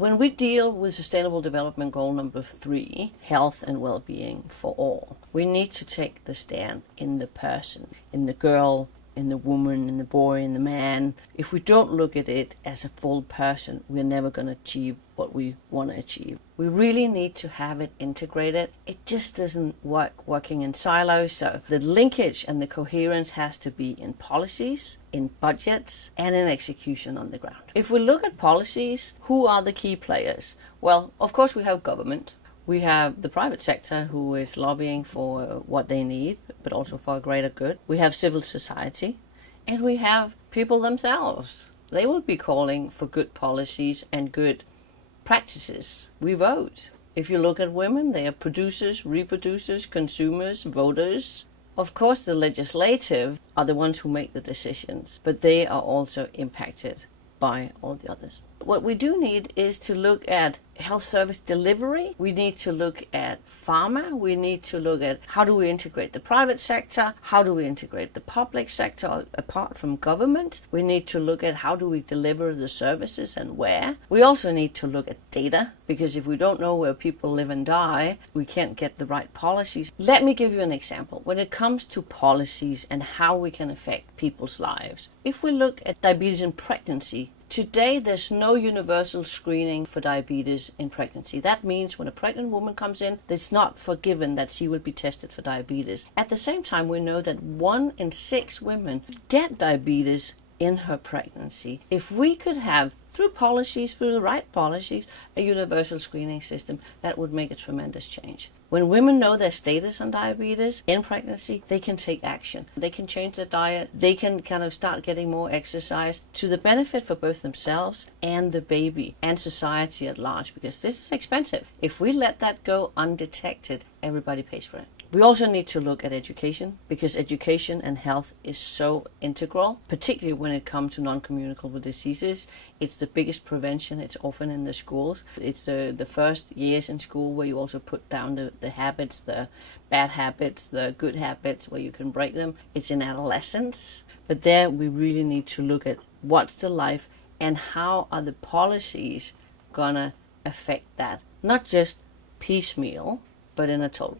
When we deal with Sustainable Development Goal number 3, health and well-being for all, we need to take the stand in the person, in the girl, in the woman, in the boy, in the man. If we don't look at it as a full person, we're never going to achieve what we want to achieve. We really need to have it integrated. It just doesn't work working in silos. So the linkage and the coherence has to be in policies, in budgets, and in execution on the ground. If we look at policies, who are the key players? Well, of course we have government. We have the private sector who is lobbying for what they need, but also for a greater good. We have civil society, and we have people themselves. They will be calling for good policies and good practices. We vote. If you look at women, they are producers, reproducers, consumers, voters. Of course, the legislative are the ones who make the decisions, but they are also impacted by all the others. What we do need is to look at health service delivery. We need to look at pharma. We need to look at how do we integrate the private sector? How do we integrate the public sector apart from government? We need to look at how do we deliver the services and where. We also need to look at data, because if we don't know where people live and die, we can't get the right policies. Let me give you an example. When it comes to policies and how we can affect people's lives, if we look at diabetes in pregnancy, today, there's no universal screening for diabetes in pregnancy. That means when a pregnant woman comes in, it's not forgiven that she will be tested for diabetes. At the same time, we know that 1 in 6 women get diabetes in her pregnancy. If we could have, through policies, through the right policies, a universal screening system, that would make a tremendous change. When women know their status on diabetes in pregnancy, they can take action. They can change their diet. They can kind of start getting more exercise to the benefit for both themselves and the baby and society at large, because this is expensive. If we let that go undetected, everybody pays for it. We also need to look at education, because education and health is so integral, particularly when it comes to non-communicable diseases. It's the biggest prevention. It's often in the schools. It's the first years in school where you also put down the habits, the bad habits, the good habits, where you can break them. It's in adolescence. But there we really need to look at what's the life and how are the policies gonna affect that. Not just piecemeal, but in a total.